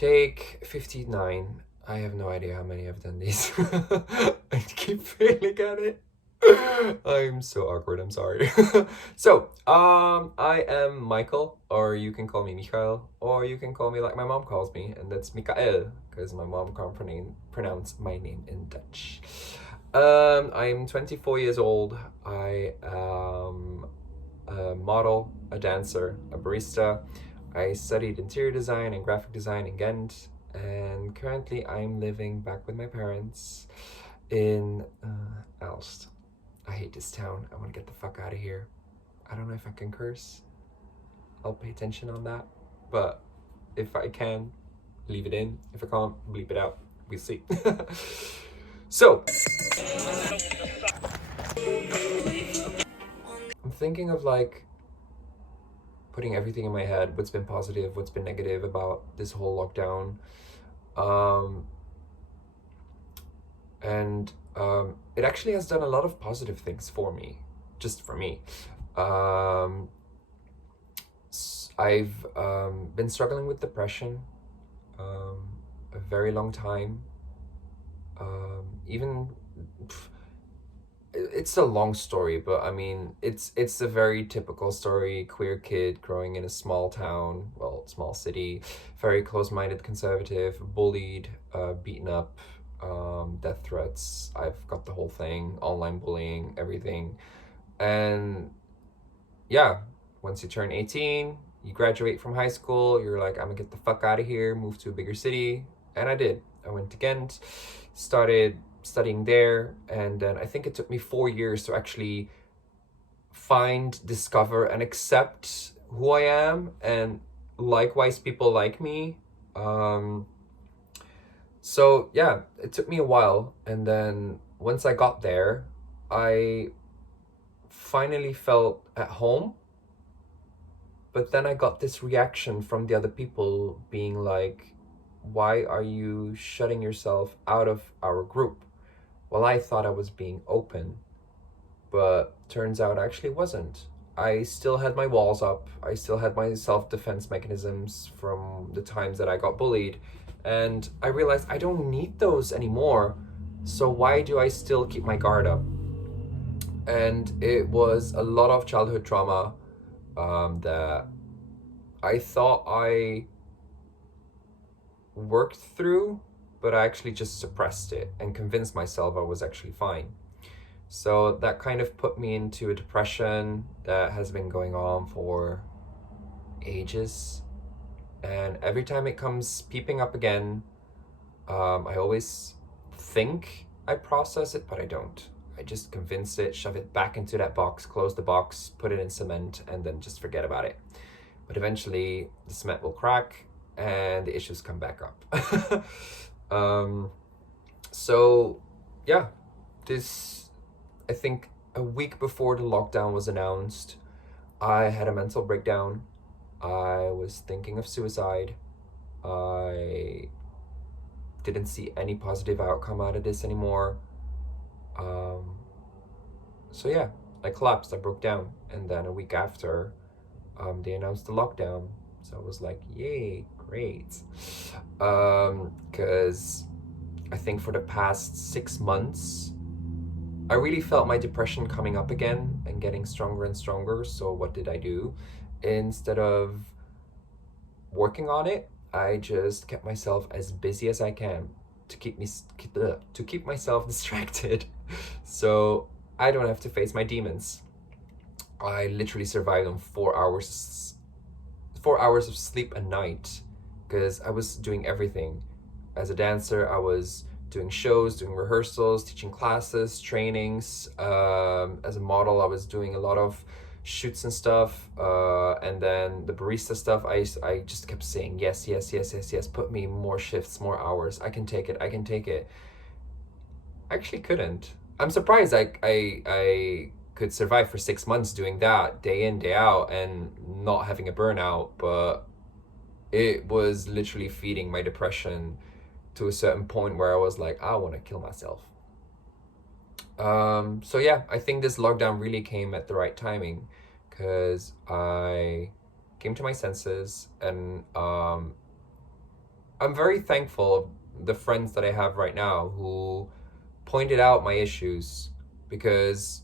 Take 59. I have no idea how many I've done these. I keep failing at it. I'm so awkward, I'm sorry. So, I am Michael, or you can call me Michael, or you can call me like my mom calls me, and that's Mikael, because my mom can't pronounce my name in Dutch. I'm 24 years old. I am a model, a dancer, a barista. I studied interior design and graphic design in Ghent, and currently I'm living back with my parents in Aalst. I hate this town. I want to get the fuck out of here. I don't know if I can curse. I'll pay attention on that. But if I can, leave it in. If I can't, bleep it out. We'll see. So, I'm thinking of like putting everything in my head, what's been positive, what's been negative about this whole lockdown. And it actually has done a lot of positive things for me, just for me. I've been struggling with depression a very long time. It's a long story, but I mean, it's a very typical story. Queer kid growing in a small town, well, small city, very close-minded, conservative, bullied, beaten up, death threats. I've got the whole thing, online bullying, everything. And yeah, once you turn 18, you graduate from high school, you're like, I'm gonna get the fuck out of here, move to a bigger city. And I did. I went to Ghent, started studying there, and then I think it took me 4 years to actually find, discover, and accept who I am, and likewise people like me. So yeah, it took me a while, and then once I got there, I finally felt at home. But then I got this reaction from the other people being like, why are you shutting yourself out of our group? Well, I thought I was being open, but turns out I actually wasn't. I still had my walls up. I still had my self-defense mechanisms from the times that I got bullied. And I realized I don't need those anymore. So why do I still keep my guard up? And it was a lot of childhood trauma that I thought I worked through, but I actually just suppressed it and convinced myself I was actually fine. So that kind of put me into a depression that has been going on for ages. And every time it comes peeping up again, I always think I process it, but I don't. I just convince it, shove it back into that box, close the box, put it in cement, and then just forget about it. But eventually the cement will crack and the issues come back up. So yeah, I think a week before the lockdown was announced, I had a mental breakdown. I was thinking of suicide. I didn't see any positive outcome out of this anymore. So yeah, I collapsed, I broke down. And then a week after, they announced the lockdown. So I was like, yay, great. Because I think for the past 6 months, I really felt my depression coming up again and getting stronger and stronger. So what did I do? Instead of working on it, I just kept myself as busy as I can to keep myself distracted, so I don't have to face my demons. I literally survived on 4 hours of sleep a night because I was doing everything. As a dancer, I was doing shows, doing rehearsals, teaching classes, trainings. As a model, I was doing a lot of shoots and stuff. And then the barista stuff, I just kept saying, yes, yes, yes, yes, yes, put me more shifts, more hours. I can take it, I can take it. I actually couldn't. I'm surprised I could survive for 6 months doing that day in, day out and not having a burnout, but it was literally feeding my depression to a certain point where I was like, I want to kill myself. So yeah, I think this lockdown really came at the right timing because I came to my senses and I'm very thankful of the friends that I have right now who pointed out my issues, because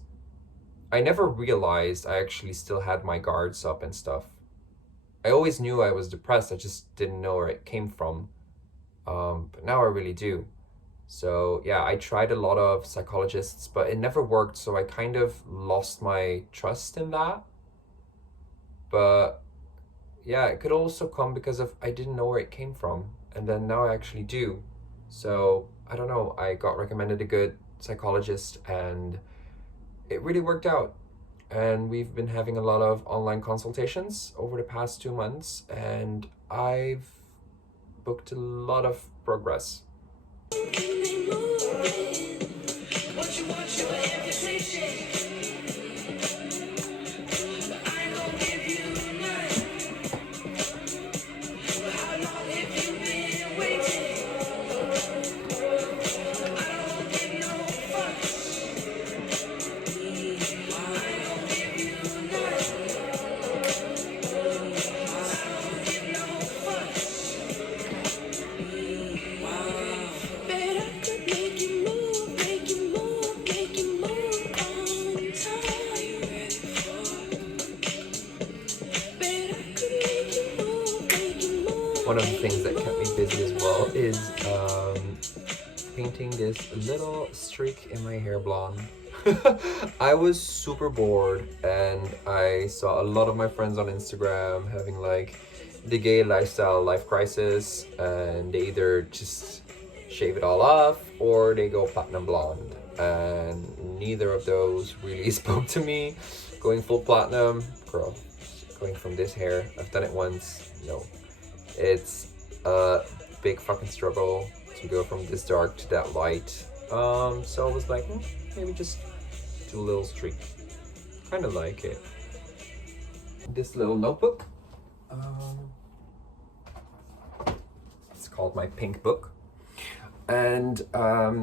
I never realized I actually still had my guards up and stuff. I always knew I was depressed, I just didn't know where it came from. But now I really do. So yeah, I tried a lot of psychologists, but it never worked. So I kind of lost my trust in that. But yeah, it could also come because of I didn't know where it came from, and then now I actually do. So I don't know. I got recommended a good psychologist, and it really worked out. And we've been having a lot of online consultations over the past 2 months, and I've booked a lot of progress. One of the things that kept me busy as well is painting this little streak in my hair blonde. I was super bored, and I saw a lot of my friends on Instagram having like the gay lifestyle life crisis, and they either just shave it all off or they go platinum blonde, and neither of those really spoke to me. Going full platinum, girl, going from this hair, I've done it once, no. It's a big fucking struggle to go from this dark to that light. So I was like, maybe just do a little streak. Kind of like it. This little notebook. It's called my pink book. And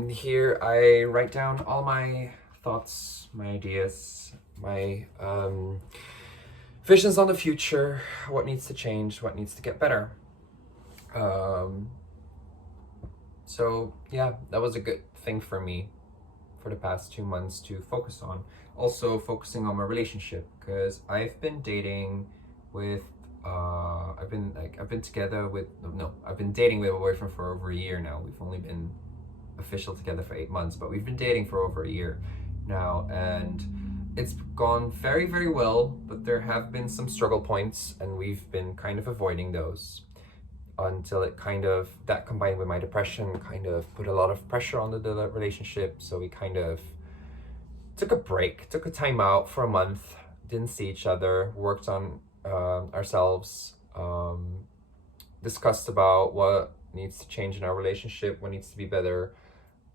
here I write down all my thoughts, my ideas, my visions on the future, what needs to change, what needs to get better. So yeah, that was a good thing for me for the past 2 months to focus on. Also focusing on my relationship, because I've been dating with I've been together with I've been dating with a boyfriend for over a year now. We've only been official together for 8 months, but we've been dating for over a year now, and it's gone very, very well, but there have been some struggle points, and we've been kind of avoiding those until it kind of, that combined with my depression, kind of put a lot of pressure on the relationship. So we kind of took a break, took a time out for a month, didn't see each other, worked on ourselves, discussed about what needs to change in our relationship, what needs to be better.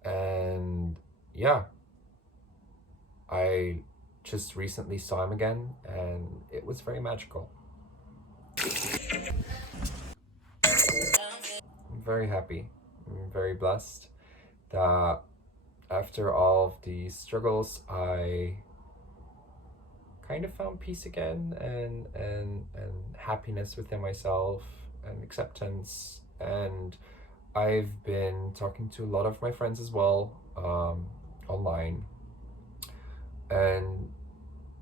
And yeah, I just recently saw him again, and it was very magical. I'm very happy. I'm very blessed that after all of these struggles, I kind of found peace again, and happiness within myself, and acceptance. And I've been talking to a lot of my friends as well, online, and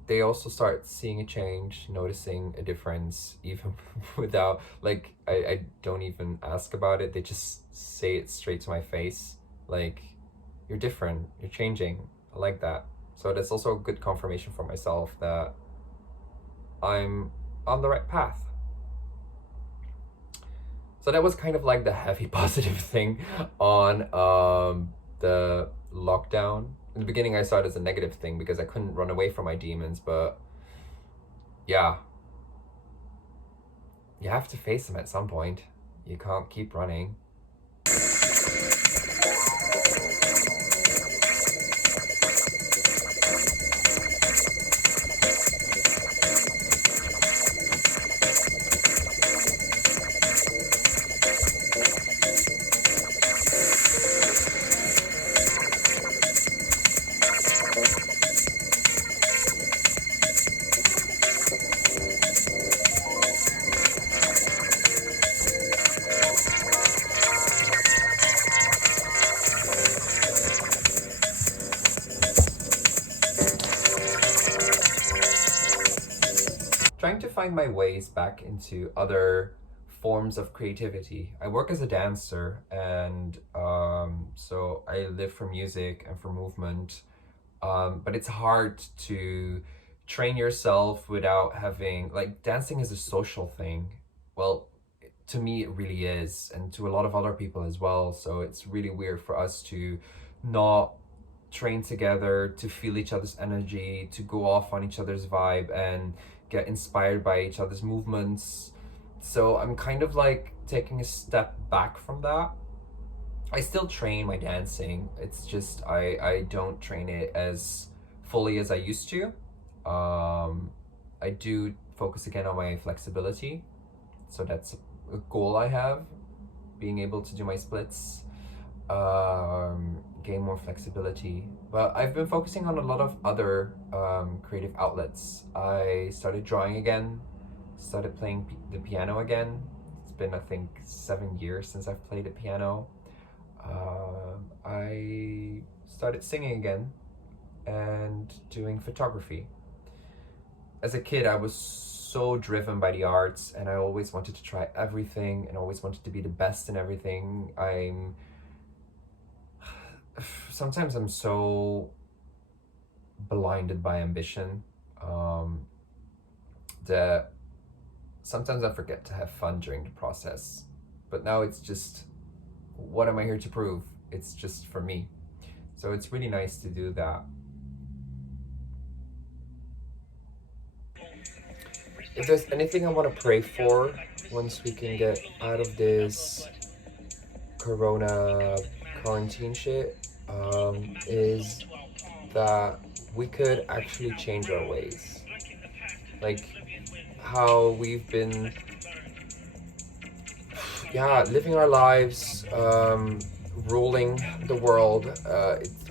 they also start seeing a change, noticing a difference, even without, like, I don't even ask about it. They just say it straight to my face, like, you're different, you're changing. I like that. So that's also a good confirmation for myself that I'm on the right path. So that was kind of like the heavy positive thing on the lockdown. In the beginning, I saw it as a negative thing because I couldn't run away from my demons, but yeah, you have to face them at some point. You can't keep running. find my ways back into other forms of creativity. I work as a dancer, and so I live for music and for movement. But it's hard to train yourself without having, like, dancing is a social thing. Well, to me, it really is, and to a lot of other people as well. So it's really weird for us to not train together, to feel each other's energy, to go off on each other's vibe and get inspired by each other's movements. So I'm kind of like taking a step back from that. I still train my dancing. It's just I don't train it as fully as I used to. I do focus again on my flexibility. So that's a goal I have, being able to do my splits, gain more flexibility. But I've been focusing on a lot of other creative outlets. I started drawing again, started playing the piano again. It's been, I think, 7 years since I've played the piano. I started singing again and doing photography. As a kid, I was so driven by the arts, and I always wanted to try everything and always wanted to be the best in everything. Sometimes I'm so blinded by ambition that sometimes I forget to have fun during the process. But now it's just, what am I here to prove? It's just for me. So it's really nice to do that. If there's anything I want to pray for once we can get out of this corona quarantine shit, is that we could actually change our ways. Like how we've been, living our lives, ruling the world.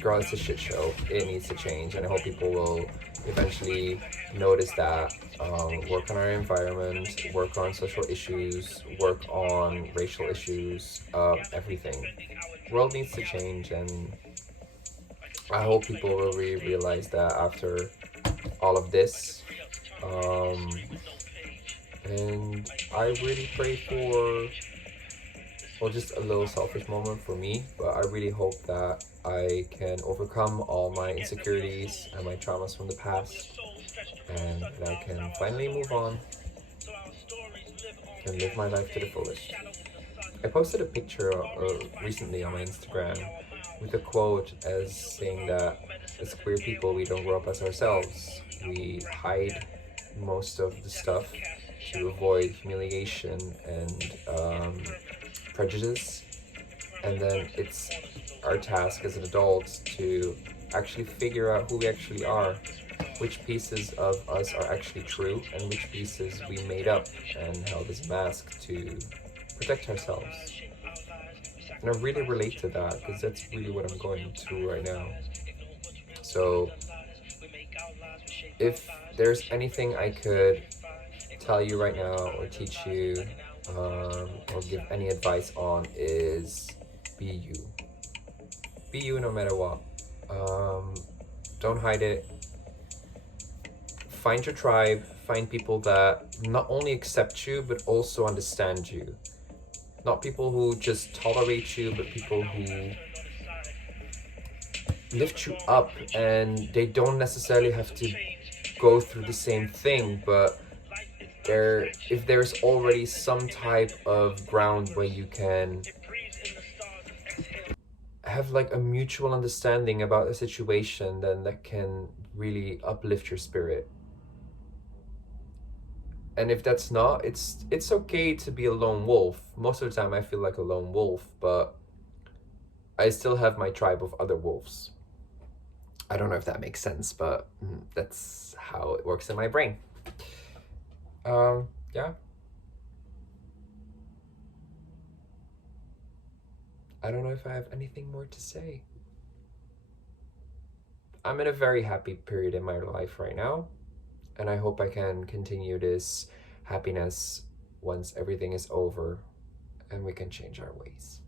Girl, it's a shit show. It needs to change, and I hope people will eventually notice that. Work on our environment, work on social issues, work on racial issues, everything. World needs to change, and I hope people will realize that after all of this. And I really pray for, well, just a little selfish moment for me, but I really hope that I can overcome all my insecurities and my traumas from the past, and that I can finally move on and live my life to the fullest. I posted a picture recently on my Instagram with a quote as saying that as queer people, we don't grow up as ourselves. We hide most of the stuff to avoid humiliation and prejudice, and then it's our task as an adult to actually figure out who we actually are, which pieces of us are actually true, and which pieces we made up and held as a mask to protect ourselves. And I really relate to that because that's really what I'm going through right now. So if there's anything I could tell you right now or teach you, or give any advice on, is be you. Be you no matter what. Don't hide it. Find your tribe. Find people that not only accept you but also understand you. Not people who just tolerate you, but people who lift you up, and they don't necessarily have to go through the same thing, but if there's already some type of ground where you can have like a mutual understanding about a situation, then that can really uplift your spirit. And if that's not, it's okay to be a lone wolf. Most of the time I feel like a lone wolf, but I still have my tribe of other wolves. I don't know if that makes sense, but that's how it works in my brain. Yeah. I don't know if I have anything more to say. I'm in a very happy period in my life right now, and I hope I can continue this happiness once everything is over and we can change our ways.